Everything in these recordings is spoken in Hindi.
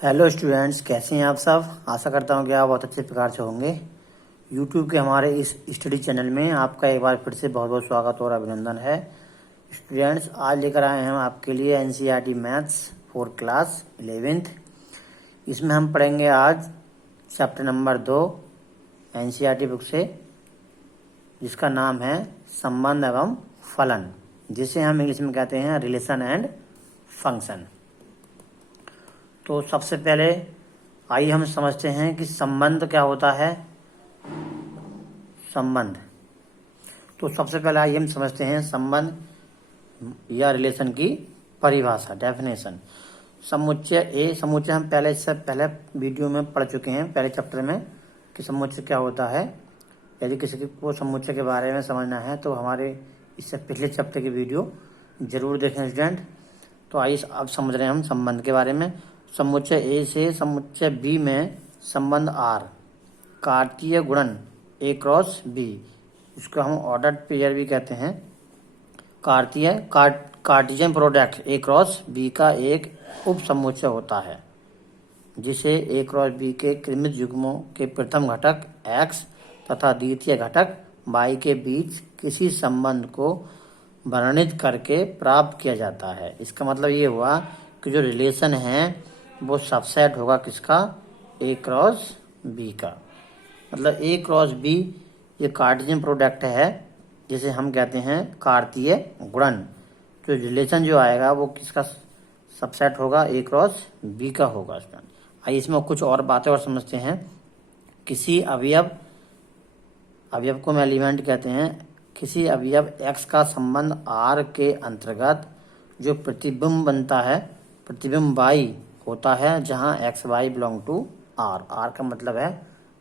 हेलो स्टूडेंट्स, कैसे हैं आप सब। आशा करता हूं कि आप बहुत अच्छे प्रकार से होंगे। यूट्यूब के हमारे इस स्टडी चैनल में आपका एक बार फिर से बहुत बहुत स्वागत और अभिनंदन है। स्टूडेंट्स, आज लेकर आए हैं हम आपके लिए NCERT maths for class 11th। इसमें हम पढ़ेंगे आज चैप्टर नंबर 2 एनसीईआरटी बुक से, जिसका नाम है संबंध एवं फलन, जिसे हम इंग्लिश में कहते हैं रिलेशन एंड फंक्शन। तो सबसे पहले आइए हम समझते हैं कि संबंध क्या होता है। संबंध, तो सबसे पहले आइए हम समझते हैं संबंध या रिलेशन की परिभाषा, डेफिनेशन। समुच्चय ए, समुच्चय हम पहले इससे पहले वीडियो में पढ़ चुके हैं, पहले चैप्टर में, कि समुच्चय क्या होता है। यदि किसी को समुच्चय के बारे में समझना है तो हमारे इससे पिछले चैप्टर की वीडियो जरूर देखें स्टूडेंट। तो आइए अब समझ रहे हैं हम संबंध के बारे में। समुच्चय ए से समुच्चय बी में संबंध आर, कार्तीय गुणन ए क्रॉस बी, इसको हम ऑर्डर्ड पेयर भी कहते हैं। Cartesian product A cross B का एक उप समुच्चय होता है, जिसे ए क्रॉस बी के क्रमित युग्मों के प्रथम घटक x तथा द्वितीय घटक y के बीच किसी संबंध को वर्णित करके प्राप्त किया जाता है। इसका मतलब ये हुआ कि जो रिलेशन है वो सबसेट होगा किसका, ए क्रॉस बी का। मतलब ए क्रॉस बी ये कार्टेशियन प्रोडक्ट है, जिसे हम कहते हैं कार्तीय गुणन। जो रिलेशन जो आएगा वो किसका सबसेट होगा, ए क्रॉस बी का होगा। आइए इसमें कुछ और बातें और समझते हैं। किसी अवयव को हम एलिमेंट कहते हैं। किसी अवयव x का संबंध r के अंतर्गत जो प्रतिबिंब बनता है, प्रतिबिंब y होता है, जहां x y belong to r। r का मतलब है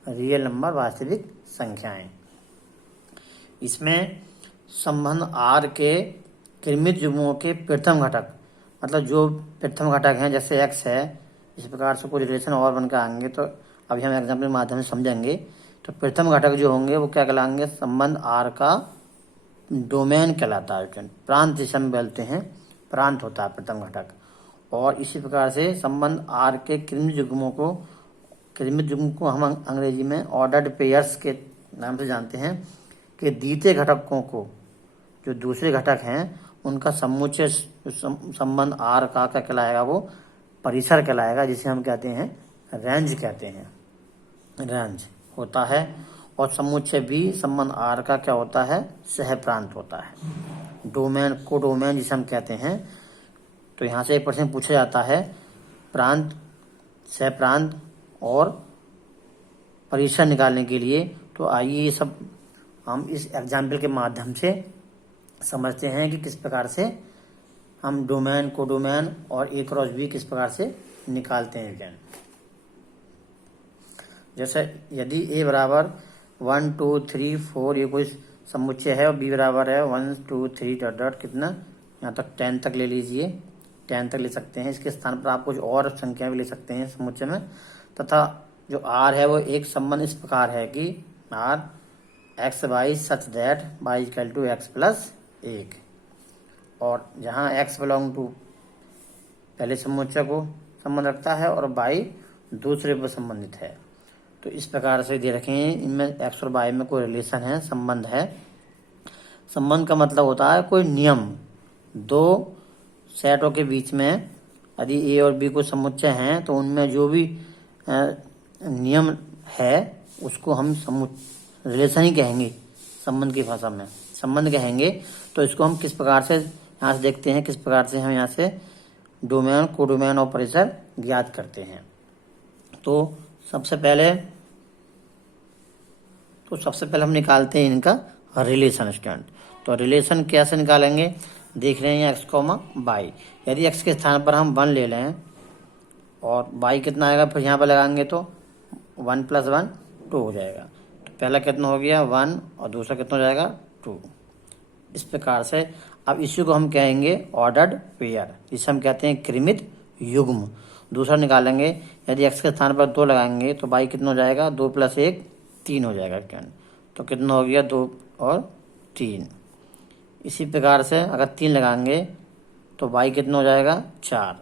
रियल नंबर, वास्तविक संख्याएं। इसमें संबंध r के क्रमित युग्मों के प्रथम घटक, मतलब जो प्रथम घटक हैं, जैसे x है, इस प्रकार से कोई रिलेशन और बनकर आएंगे तो अभी हम एग्जाम्पल के माध्यम से समझेंगे। तो प्रथम घटक जो होंगे वो क्या कहलाएंगे, संबंध r का डोमेन कहलाता है। प्रांत जिसे हम बोलते हैं, प्रांत होता है प्रथम घटक। और इसी प्रकार से संबंध r के क्रमित युग्म को हम अंग्रेजी में ऑर्डर्ड पेयर्स के नाम से जानते हैं, कि द्वितीय घटकों को, जो दूसरे घटक हैं, उनका समुच्चय संबंध r का क्या कहलाएगा, वो परिसर कहलाएगा, जिसे हम कहते हैं रेंज कहते हैं, रेंज होता है। और समुच्चय बी संबंध r का क्या होता है, सह प्रांत होता है, डोमेन, को डोमेन जिसे हम कहते हैं। तो यहाँ से एक प्रश्न पूछा जाता है, प्रांत, सह प्रांत और परिसर निकालने के लिए। तो आइए ये सब हम इस एग्जाम्पल के माध्यम से समझते हैं कि किस प्रकार से हम डोमेन, को डोमेन और ए क्रॉस बी किस प्रकार से निकालते हैं। जैसे यदि a बराबर 1 2 3 4 ये कोई समुच्चय है, और b बराबर है 1 2 3 डॉट डॉट कितना, यहाँ तक 10 तक ले लीजिए, 10 तक ले सकते हैं। इसके स्थान पर आप कुछ और संख्या भी ले सकते हैं समुच्चय में। तथा जो r है वो एक संबंध इस प्रकार है कि r x y such that y equal to x plus 1, और जहाँ x बिलोंग टू पहले समुच्चय को संबंध रखता है और y दूसरे पर संबंधित है। तो इस प्रकार से दे रखे हैं, इनमें x और y में कोई रिलेशन है, संबंध है। संबंध का मतलब होता है कोई नियम, दो सेटों के बीच में यदि a और b को समुच्चय हैं तो उनमें जो भी नियम है उसको हम रिलेशन ही कहेंगे, संबंध की भाषा में संबंध कहेंगे। तो इसको हम किस प्रकार से यहाँ से देखते हैं, किस प्रकार से हम यहाँ से डोमेन, को डोमेन और परिसर ज्ञात करते हैं। तो सबसे पहले हम निकालते हैं इनका रिलेशन स्टूडेंट। तो रिलेशन कैसे निकालेंगे, देख रहे हैं x, y। यदि x के स्थान पर हम 1 ले लें और y कितना आएगा, फिर यहाँ पर लगाएंगे तो 1 + 1 2 हो जाएगा। तो पहला कितना हो गया 1 और दूसरा कितना हो जाएगा 2। इस प्रकार से अब इसी को हम कहेंगे ऑर्डर्ड पेयर, जिसे हम कहते हैं क्रमित युग्म। दूसरा निकालेंगे, यदि x के स्थान पर 2 लगाएंगे तो y कितना हो जाएगा, 2 + 1 3 हो जाएगा। तो कितना हो गया 2 और 3। इसी प्रकार से अगर 3 लगाएंगे तो y कितना हो जाएगा 4।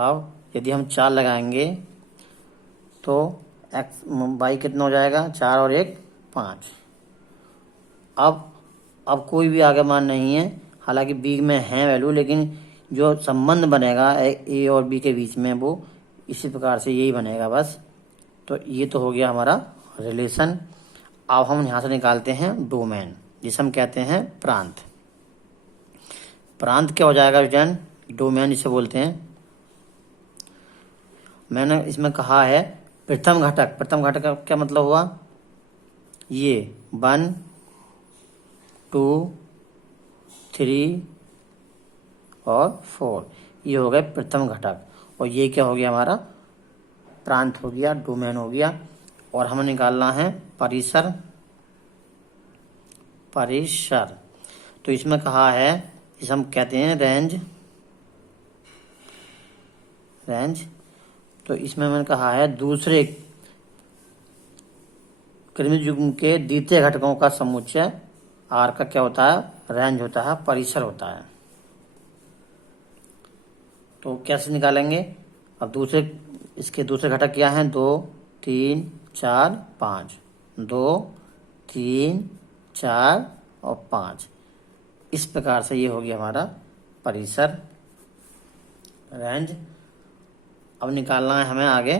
अब यदि हम 4 लगाएंगे तो एक्स वाई कितना हो जाएगा, 4 और 1 5। अब कोई भी आगे मान नहीं है, हालांकि बी में है वैल्यू, लेकिन जो संबंध बनेगा ए और बी के बीच में वो इसी प्रकार से यही बनेगा बस। तो ये तो हो गया हमारा रिलेशन। अब हम यहाँ से निकालते हैं डोमेन, जिसे हम कहते हैं प्रांत। प्रांत क्या हो जाएगा विजन, डोमेन इसे बोलते हैं। मैंने इसमें कहा है प्रथम घटक। प्रथम घटक का क्या मतलब हुआ, ये 1 2 3 और 4, ये हो गए प्रथम घटक। और ये क्या हो गया हमारा प्रांत हो गया, डोमेन हो गया। और हमें निकालना है परिसर। परिसर तो इसमें कहा है, इसे हम कहते हैं रेंज। रेंज तो इसमें मैंने कहा है दूसरे कृमिक युग्म के द्वितीय घटकों का समुच्चय आर का क्या होता है, रेंज होता है, परिसर होता है। तो कैसे निकालेंगे, अब इसके दूसरे घटक क्या हैं, 2 3 4 5, 2 3 4 और 5। इस प्रकार से ये हो गया हमारा परिसर, रेंज। अब निकालना है हमें आगे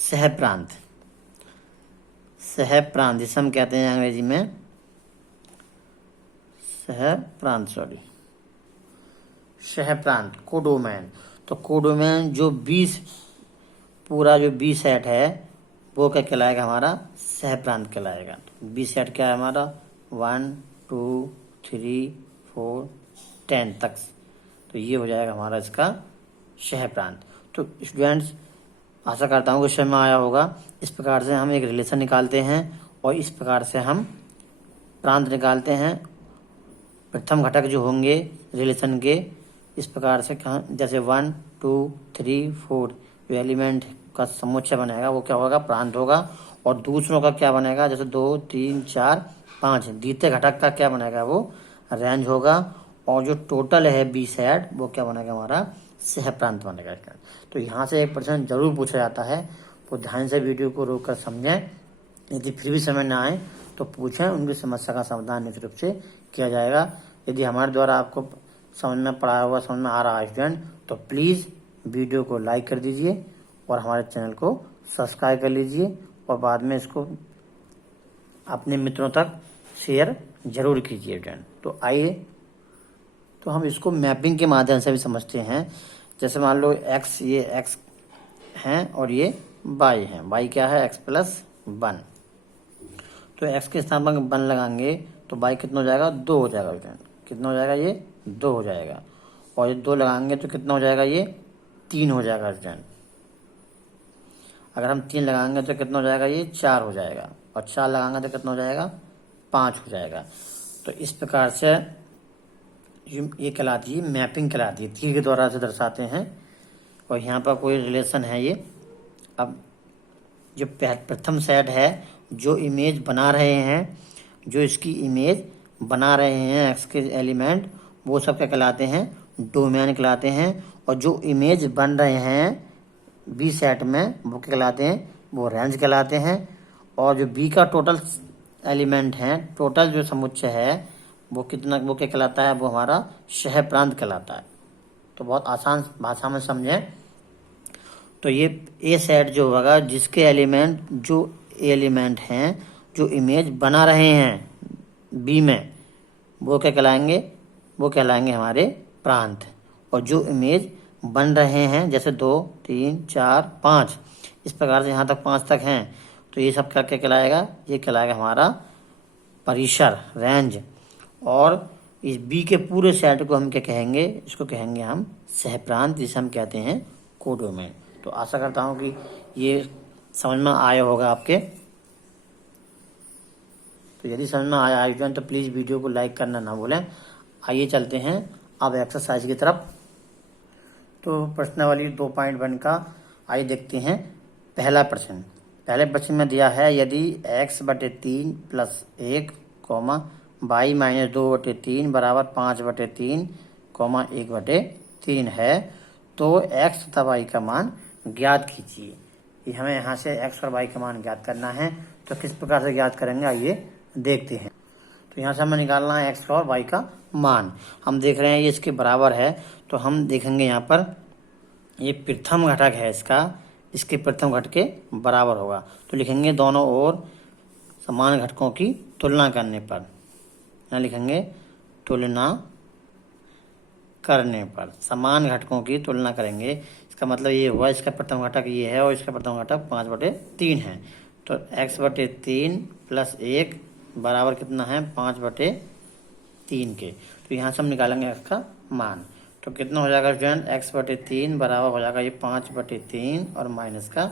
सहप्रांत। सहप्रांत जिसे हम कहते हैं अंग्रेजी में सहप्रांत, सहप्रांत कोडोमेन। तो कोडोमेन जो 20 पूरा जो 20 सेट है वो क्या कहलाएगा, हमारा सहप्रांत कहलाएगा। 20 सेट क्या है हमारा, 1 2 3 4 10 तक। तो ये हो जाएगा हमारा इसका सहप्रांत। तो स्टूडेंट्स आशा करता हूँ कि समझ में आया होगा। इस प्रकार से हम एक रिलेशन निकालते हैं और इस प्रकार से हम प्रांत निकालते हैं। प्रथम घटक जो होंगे रिलेशन के, इस प्रकार से जैसे 1 2 3 4 जो एलिमेंट का समुच्चय बनेगा वो क्या होगा, प्रांत होगा। और दूसरों का क्या बनेगा, जैसे 2 3 4 5 द्वितीय घटक का क्या बनेगा, वो रेंज होगा। और जो टोटल है 20 सेट वो क्या बनेगा, हमारा सहप्रांत बनेगा। तो यहाँ से एक प्रश्न जरूर पूछा जाता है, तो ध्यान से वीडियो को रोक कर समझें। यदि फिर भी समझ ना आए तो पूछें, उनकी समस्या का समाधान निश्चित रूप से किया जाएगा। यदि हमारे द्वारा आपको समझ में पढ़ाया हुआ समझ में आ रहा है स्टूडेंट, तो प्लीज़ वीडियो को लाइक कर दीजिए और हमारे चैनल को सब्सक्राइब कर लीजिए और बाद में इसको अपने मित्रों तक शेयर जरूर कीजिए स्टूडेंट। तो आइए, तो हम इसको मैपिंग के माध्यम से भी समझते हैं। जैसे मान लो x, ये x हैं और ये y है। y क्या है, x प्लस 1। तो x के स्थान पर 1 लगाएंगे तो y कितना हो जाएगा, 2 हो जाएगा स्टूडेंट। कितना हो जाएगा, ये 2 हो जाएगा। और ये 2 लगाएंगे तो कितना हो जाएगा, ये 3 हो जाएगा स्टूडेंट। अगर हम 3 लगाएंगे तो कितना हो जाएगा, ये 4 हो जाएगा। और 4 लगाएंगे तो कितना हो जाएगा, 5 हो जाएगा। तो इस प्रकार से ये कहलाती है मैपिंग कहलाती है, तीर के द्वारा से दर्शाते हैं। और यहाँ पर कोई रिलेशन है ये। अब जो प्रथम सेट है, जो इमेज बना रहे हैं, जो इसकी इमेज बना रहे हैं एक्स के एलिमेंट, वो सब क्या कहलाते हैं, डोमेन कहलाते हैं। और जो इमेज बन रहे हैं बी सेट में वो क्या कहलाते हैं, वो रेंज कहलाते हैं। और जो बी का टोटल एलिमेंट है, टोटल जो समुच्चय है वो कितना, वो क्या कहलाता है, वो हमारा सहप्रांत कहलाता है। तो बहुत आसान भाषा में समझें तो ये ए सेट जो होगा, जिसके एलिमेंट, जो एलिमेंट हैं जो इमेज बना रहे हैं बी में, वो क्या कहलाएंगे, वो कहलाएंगे हमारे प्रांत। और जो इमेज बन रहे हैं जैसे 2 3 4 5, इस प्रकार से यहाँ तक 5 तक हैं, तो ये सब क्या क्या कहलाएगा, ये कहलाएगा हमारा परिसर, रेंज। और इस बी के पूरे सेट को हम क्या कहेंगे, इसको कहेंगे हम सहप्रांत, जिसे हम कहते हैं कोडोमेन। तो आशा करता हूँ कि ये समझ में आया होगा आपके। तो यदि समझ में आया है तो प्लीज़ वीडियो को लाइक करना ना भूलें। आइए चलते हैं अब एक्सरसाइज की तरफ। तो प्रश्नावली 2.1 का आइए देखते हैं पहला प्रश्न। पहले प्रश्न में दिया है, यदि x/3 + 1, y - 2/3 = 5/3 कॉमा 1/3 है तो x तथा y का मान ज्ञात कीजिए। ये हमें यहाँ से x और y का मान ज्ञात करना है। तो किस प्रकार से ज्ञात करेंगे आइए देखते हैं। तो यहाँ से हमें निकालना है x और y का मान। हम देख रहे हैं ये इसके बराबर है, तो हम देखेंगे यहाँ पर ये प्रथम घटक है इसके प्रथम घटक के बराबर होगा। तो लिखेंगे दोनों ओर समान घटकों की तुलना करने पर, यहाँ लिखेंगे तुलना करने पर, समान घटकों की तुलना करेंगे। इसका मतलब ये हुआ इसका प्रथम घटक ये है और इसका प्रथम घटक 5/3 है। तो x/3 + 1 बराबर कितना है 5/3 के। तो यहाँ से हम निकालेंगे x का मान। तो कितना हो जाएगा स्टूडेंट, x/3 बराबर हो जाएगा ये 5/3 और माइनस का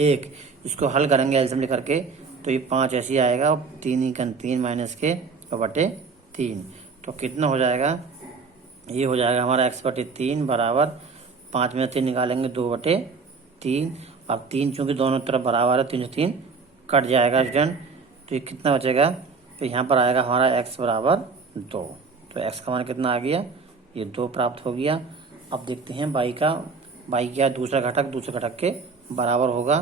1। इसको हल करेंगे एलसीएम लेकर के, तो ये 5 ऐसे ही आएगा, 3 × 3 माइनस के बटे 3। तो कितना हो जाएगा, ये हो जाएगा हमारा x/3 बराबर 5 में 3 निकालेंगे 2/3। अब 3 चूँकि दोनों तरफ बराबर है, 3 से 3 कट जाएगा स्टूडेंट। तो ये कितना बचेगा, तो यहाँ पर आएगा हमारा x बराबर 2। तो x का मान कितना आ गया, ये 2 प्राप्त हो गया। अब देखते हैं y क्या दूसरा घटक के बराबर होगा।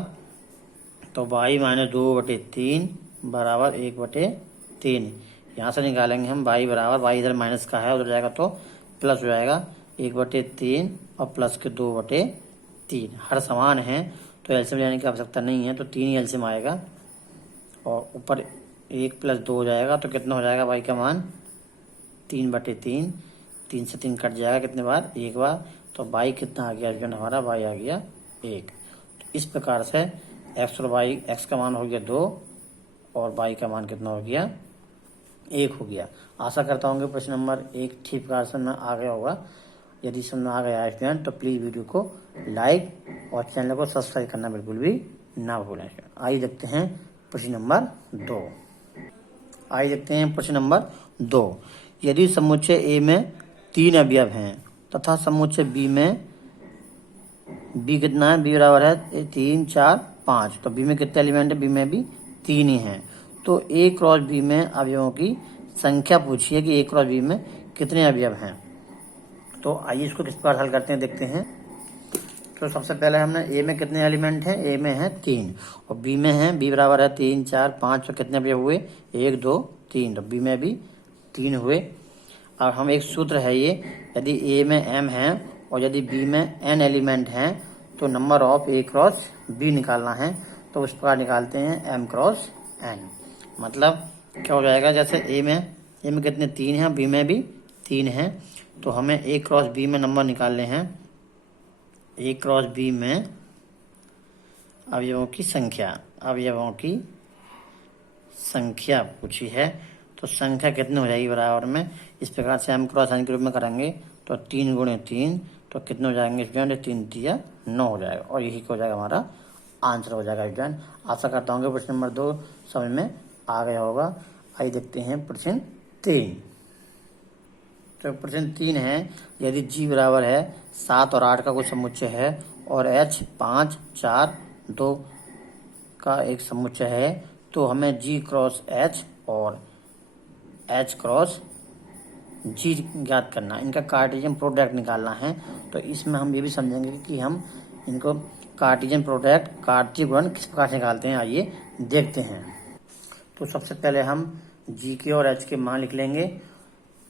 तो y - 2/3 बराबर 1/3। यहाँ से निकालेंगे हम y बराबर, y इधर माइनस का है उधर जाएगा तो प्लस हो जाएगा 1/3 और प्लस के 2/3। हर समान है तो एलसीएम लेने की आवश्यकता नहीं है, तो 3 ही एलसीएम आएगा और ऊपर 1 + 2 हो जाएगा। तो कितना हो जाएगा y का मान 3/3। 3 से 3 कट जाएगा कितने बार, एक बार। तो y कितना आ गया स्टूडेंट, हमारा y आ गया 1। तो इस प्रकार से x और y, x का मान हो गया 2 और y का मान कितना हो गया 1 हो गया। आशा करता हूँ कि प्रश्न नंबर 1 ठीक प्रकार से समझ आ गया होगा। यदि समझ आ गया है स्टूडेंट तो प्लीज़ वीडियो को लाइक और चैनल को सब्सक्राइब करना बिल्कुल भी ना भूलें। आइए देखते हैं प्रश्न नंबर 2। आइए देखते हैं प्रश्न नंबर 2। यदि समुच्चय ए में 3 अवयव हैं तथा समुच्चय बी में बी कितना है, बी बराबर है 3, 4, 5। तो बी में कितने एलिमेंट है, बी में भी 3 ही हैं। तो ए क्रॉस बी में अवयवों की संख्या पूछिए कि ए क्रॉस बी में कितने अवयव हैं। तो आइए इसको किस प्रकार हल करते हैं देखते हैं। तो सबसे पहले हमने ए में कितने एलिमेंट हैं, ए में है 3 और बी में है, बी बराबर है 3, 4, 5। तो कितने अवयव हुए, 1, 2, 3। तो बी में भी 3 हुए। अब हम एक सूत्र है ये, यदि ए में m है और यदि बी में n एलिमेंट हैं तो number of A cross B निकालना है। तो उस प्रकार निकालते हैं m क्रॉस n। मतलब क्या हो जाएगा, जैसे ए में कितने 3 हैं, बी में भी 3 हैं। तो हमें ए क्रॉस बी में नंबर निकालने हैं। ए क्रॉस बी में अवयवों की संख्या पूछी है। तो संख्या कितनी हो जाएगी बराबर में, इस प्रकार से हम क्रॉस n के रूप में करेंगे। तो 3 × 3 तो कितने हो जाएंगे स्टूडेंट, 3 × 3 = 9 हो जाएगा और यही हो जाएगा हमारा आंसर हो जाएगा स्टूडेंट। आशा करता हूँ कि प्रश्न नंबर 2 समझ में आ गया होगा। आइए देखते हैं प्रश्न 3। तो प्रश्न 3 है, यदि g बराबर है 7 और 8 का कोई समुच्चय है और h 5, 4, 2 का एक समुच्चय है तो हमें g क्रॉस h और h क्रॉस g ज्ञात करना, इनका कार्टेशियन प्रोडक्ट निकालना है। तो इसमें हम ये भी समझेंगे कि हम इनको कार्टेशियन प्रोडक्ट, कार्तीय गुणन किस प्रकार से निकालते हैं, आइए देखते हैं। तो सबसे पहले हम g के और h के मान लिख लेंगे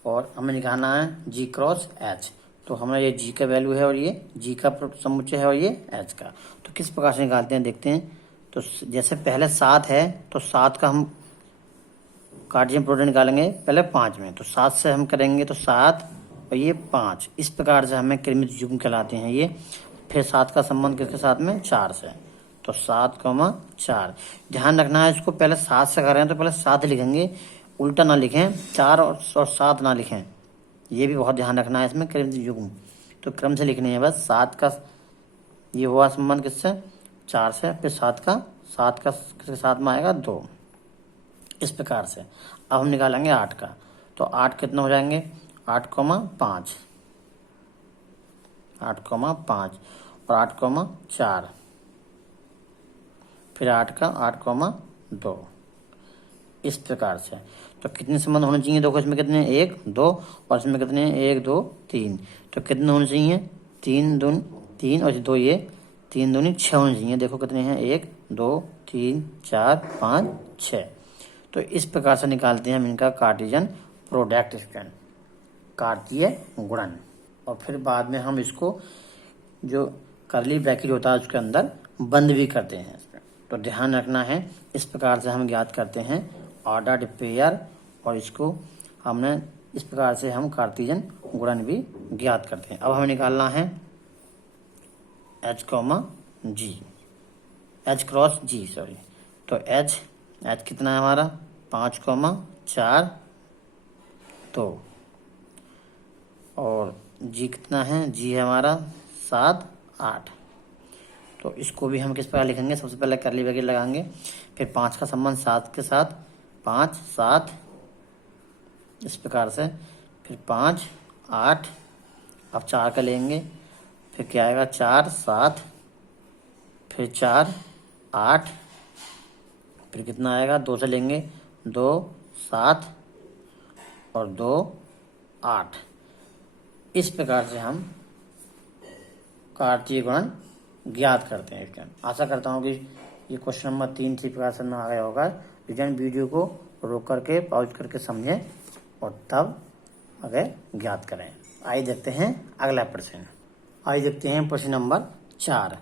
और हमें निकालना है g क्रॉस h। तो हमारा ये g का वैल्यू है और ये g का समुच्चय है और ये h का। तो किस प्रकार से निकालते हैं देखते हैं। तो जैसे पहले 7 है तो 7 का हम कार्टेशियन प्रोडक्ट निकालेंगे पहले 5 में। तो 7 से हम करेंगे तो 7 और ये 5। इस प्रकार से हमें क्रमित युग्म कहलाते हैं ये। फिर 7 का संबंध किसके साथ में, 4 से। तो 7, 4। ध्यान रखना है इसको, पहले 7 से कर रहे हैं तो पहले 7 लिखेंगे, उल्टा ना लिखें, 4 और 7 ना लिखें। ये भी बहुत ध्यान रखना है इसमें क्रमित युग्म। तो क्रम से लिखने हैं बस। 7 का ये हुआ संबंध किससे, 4 से। फिर 7 का किसके साथ में आएगा, 2। इस प्रकार से अब हम निकालेंगे 8 का। तो 8 कितना हो जाएंगे, 8, 5। 8, 5 और 8, 4। फिर 8 का 8, 2। इस प्रकार से। तो कितने संबंध होने चाहिए? देखो इसमें कितने, 1 2, और इसमें कितने, 1 2 3। तो कितने होने चाहिए? 3 दून 3 और 2 ये 3 दूनी 6 होने चाहिए। देखो कितने हैं, 1 2 3 4 5 6। तो इस प्रकार से निकालते हैं हम इनका कार्टेशियन प्रोडक्ट, स्टूडेंट, कार्तीय गुणन। और फिर बाद में हम इसको जो करली ब्रैकेट होता है उसके अंदर बंद भी करते हैं। तो ध्यान रखना है, इस प्रकार से हम ज्ञात करते हैं ऑर्डर्ड पेयर, और इसको हमने इस प्रकार से हम कार्टेशियन गुणन भी ज्ञात करते हैं। अब हमें निकालना है H, G, H cross G, sorry. तो H कितना है हमारा, 5, 4 2, और G कितना है, G है हमारा 7 8। तो इसको भी हम किस प्रकार लिखेंगे? सबसे पहले करली ब्रैकेट लगाएंगे, फिर 5 का संबंध 7 के साथ, 5 7 इस प्रकार से, फिर 5 8, अब 4 का लेंगे, फिर क्या आएगा, 4 7, फिर 4 8, फिर कितना आएगा, 2 से लेंगे, 2 7 और 2 8। इस प्रकार से हम कार्तीय गुणन ज्ञात करते हैं इसके। आशा करता हूँ कि ये क्वेश्चन नंबर 3 इसी प्रकार से आ गया होगा। विजन वीडियो को रोक करके पॉज करके समझें और तब आगे ज्ञात करें। आइए देखते हैं अगला प्रश्न। आइए देखते हैं प्रश्न नंबर 4।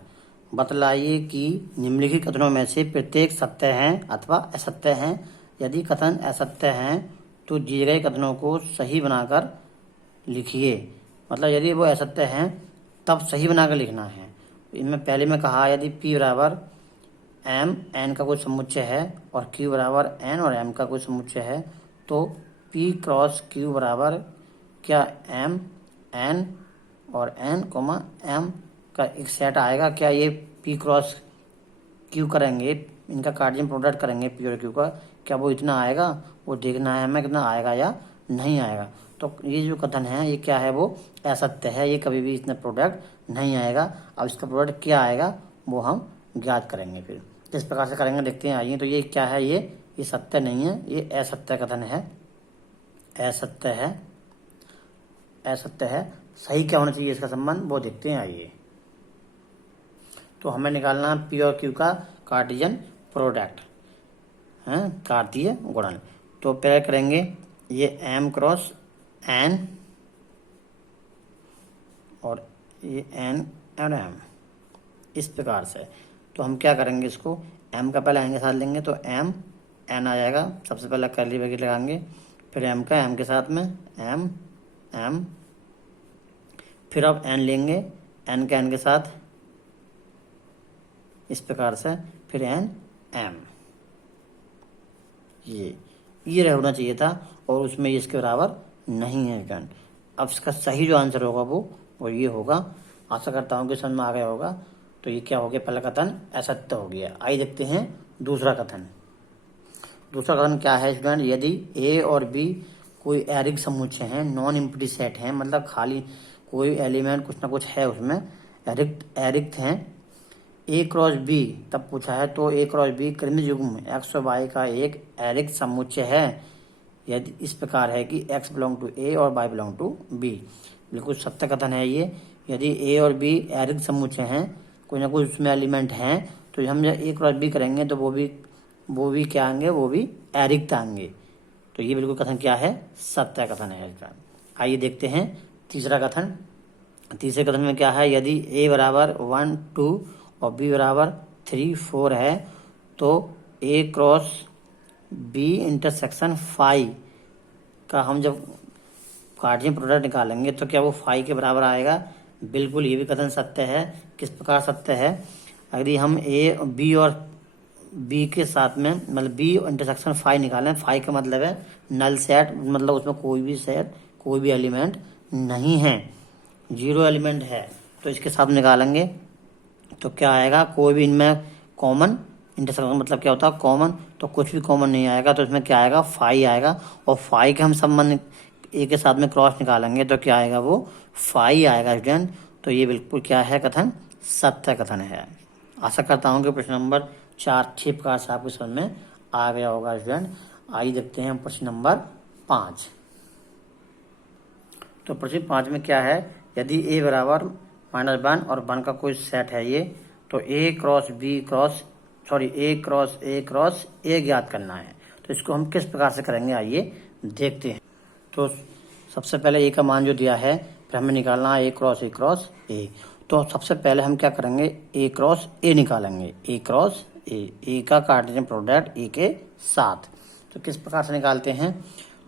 बतलाइए कि निम्नलिखित कथनों में से प्रत्येक सत्य है अथवा असत्य है। यदि कथन असत्य हैं तो दिए गए कथनों को सही बनाकर लिखिए। मतलब यदि वो असत्य हैं तब सही बनाकर लिखना है। इनमें पहले में कहा यदि P बराबर M N का कोई समुच्चय है और Q बराबर N और M का कोई समुच्चय है, तो P क्रॉस Q बराबर क्या M N और N M का एक सेट आएगा। क्या ये P क्रॉस Q करेंगे, इनका कार्टेशियन प्रोडक्ट करेंगे P और Q का, क्या वो इतना आएगा? वो देखना है हमें कितना आएगा या नहीं आएगा। तो ये जो कथन है ये क्या है, वो असत्य है, ये कभी भी इतना प्रोडक्ट नहीं आएगा। अब इसका प्रोडक्ट क्या आएगा वो हम ज्ञात करेंगे। फिर किस प्रकार से करेंगे देखते हैं। आइए, तो ये क्या है, ये सत्य नहीं है, ये असत्य कथन है, असत्य है, असत्य है। सही क्या होना चाहिए इसका संबंध, वो देखते हैं। आइए, तो हमें निकालना P और Q का कार्टेशियन प्रोडक्ट है, कार्तीय गुणन। तो पहले करेंगे ये M क्रॉस N और ये N और M इस प्रकार से। तो हम क्या करेंगे, इसको M का पहले N के साथ लेंगे तो M N आ जाएगा। सबसे पहले कर्ली ब्रैकेट लगाएंगे, फिर M का M के साथ में M M, फिर अब N लेंगे N का N के साथ इस प्रकार से, फिर N M। ये होना चाहिए था और उसमें इसके बराबर नहीं है फ्रेंड। अब इसका सही जो आंसर होगा वो ये होगा। आशा करता हूँ कि समझ में आ गया होगा। तो ये क्या हो गया, पहला कथन असत्य हो गया। आइए देखते हैं दूसरा कथन। दूसरा कथन क्या है स्टूडेंट, यदि A और B कोई एरिक समुच्चय हैं, नॉन एम्प्टी सेट हैं, मतलब खाली कोई एलिमेंट कुछ ना कुछ है उसमें, एरिक्त हैं, A क्रॉस B तब पूछा है, तो A क्रॉस B क्रमिक युग्म X और Y का एक एरिक समुच्चय है यदि इस प्रकार है कि X बिलोंग टू A और Y बिलोंग टू B। बिल्कुल सत्य कथन है ये। यदि A और B एरिक समुच्चय हैं, कोई ना कोई उसमें एलिमेंट हैं, तो हम जब A क्रॉस B करेंगे तो वो भी क्या आएंगे, वो भी एरिक्त आएंगे। तो ये बिल्कुल कथन क्या है, सत्य कथन है इसका। आइए देखते हैं तीसरा कथन। तीसरे कथन में क्या है, यदि A बराबर 1 2 और B बराबर 3 4 है, तो A क्रॉस B इंटरसेक्शन 5 का हम जब कार्टेशियन प्रोडक्ट निकालेंगे तो क्या वो 5 के बराबर आएगा। बिल्कुल ये भी कथन सत्य है। किस प्रकार सत्य है, यदि हम B और B के साथ में मतलब B इंटरसेक्शन 5 निकालें, 5 का मतलब है नल सेट, मतलब उसमें कोई भी एलिमेंट नहीं है, 0 एलिमेंट है, तो इसके साथ निकालेंगे तो क्या आएगा, कोई भी इनमें कॉमन इंटरसेक्शन मतलब क्या होता है, कॉमन, तो कुछ भी कॉमन नहीं आएगा, तो इसमें क्या आएगा, 5 आएगा। और 5 के हम संबंध A के साथ में क्रॉस निकालेंगे तो क्या आएगा, वो 5 आएगा स्टूडेंट। तो ये बिल्कुल क्या है, कथन सत्य कथन है। आशा करता हूँ कि प्रश्न नंबर 4 ठीक प्रकार से आपको समझ में आ गया होगा स्टूडेंट। आइए देखते हैं हम प्रश्न नंबर 5। तो प्रश्न 5 में क्या है, यदि ए बराबर -1 और 1 का कोई सेट है ये, तो ए क्रॉस ए क्रॉस ए ज्ञात करना है। तो इसको हम किस प्रकार से करेंगे, आइए देखते हैं। तो सबसे पहले ए का मान जो दिया है, फिर हमें निकालना है ए क्रॉस ए। तो सबसे पहले हम क्या करेंगे, ए क्रॉस ए निकालेंगे, ए क्रॉस ए का कार्टेशियन प्रोडक्ट ए के साथ। तो किस प्रकार से निकालते हैं,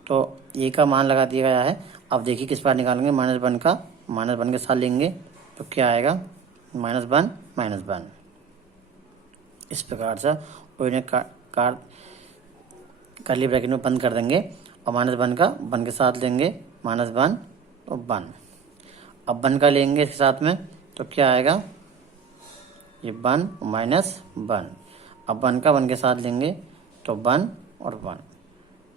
तो ए का मान लगा दिया गया है। अब देखिए किस प्रकार निकालेंगे, -1 के साथ लेंगे तो क्या आएगा, -1 इस प्रकार से। और इन्हें कर्ली ब्रैकेट में बंद कर देंगे और -1 का 1 के साथ लेंगे, -1 और 1। अब 1 का लेंगे इसके साथ में तो क्या आएगा, ये 1 -1। अब 1 का 1 के साथ लेंगे तो 1 और 1।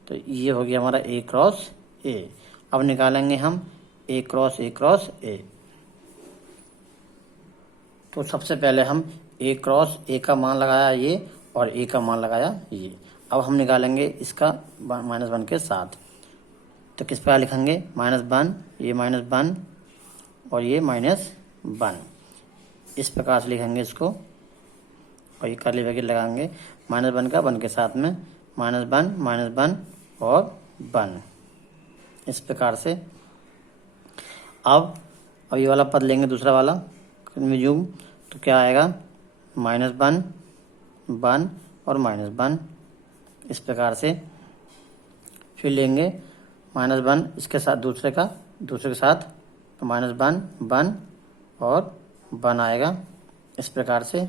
तो ये हो गया हमारा ए क्रॉस ए। अब निकालेंगे हम ए क्रॉस ए। तो सबसे पहले हम ए क्रॉस ए का मान लगाया ये और ए का मान लगाया ये। अब हम निकालेंगे इसका -1 के साथ। तो किस प्रकार लिखेंगे, -1 ये -1 और ये -1 इस प्रकार से लिखेंगे इसको। और ये कर्ली ब्रैकेट लगाएंगे, -1 का 1 के साथ में, -1 और 1 इस प्रकार से। अब ये वाला पद लेंगे, दूसरा वाला कंज्यूम, तो क्या आएगा, -1 1 और -1 इस प्रकार से। फिर लेंगे -1 इसके साथ दूसरे के साथ, तो -1 1 और 1 आएगा इस प्रकार से।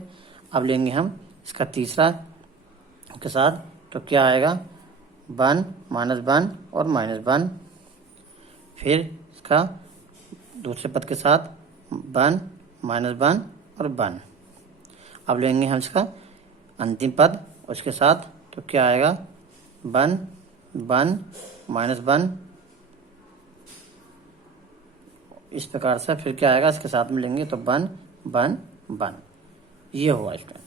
अब लेंगे हम इसका तीसरा के साथ, तो क्या आएगा, 1 -1 और -1। फिर इसका दूसरे पद के साथ 1 -1 और 1। अब लेंगे हम इसका अंतिम पद उसके साथ, तो क्या आएगा, 1 1 -1 इस प्रकार से। फिर क्या आएगा, इसके साथ में लेंगे तो 1 1 1। ये हुआ स्टूडेंट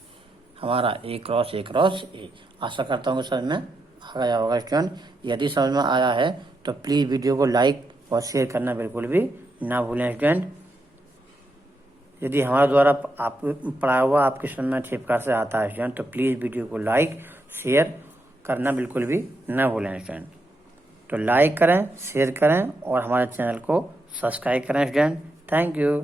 हमारा ए क्रॉस ए। आशा करता हूँ समझ में आ गया होगा स्टूडेंट। यदि समझ में आया है तो प्लीज़ वीडियो को लाइक और शेयर करना बिल्कुल भी ना भूलें स्टूडेंट। यदि हमारे द्वारा आप पढ़ाया हुआ आपके समझ में अच्छे प्रकार से आता है स्टूडेंट, तो प्लीज़ वीडियो को लाइक शेयर करना बिल्कुल भी ना भूलें स्टूडेंट। तो लाइक करें, शेयर करें और हमारे चैनल को सब्सक्राइब करें स्टूडेंट। Thank you.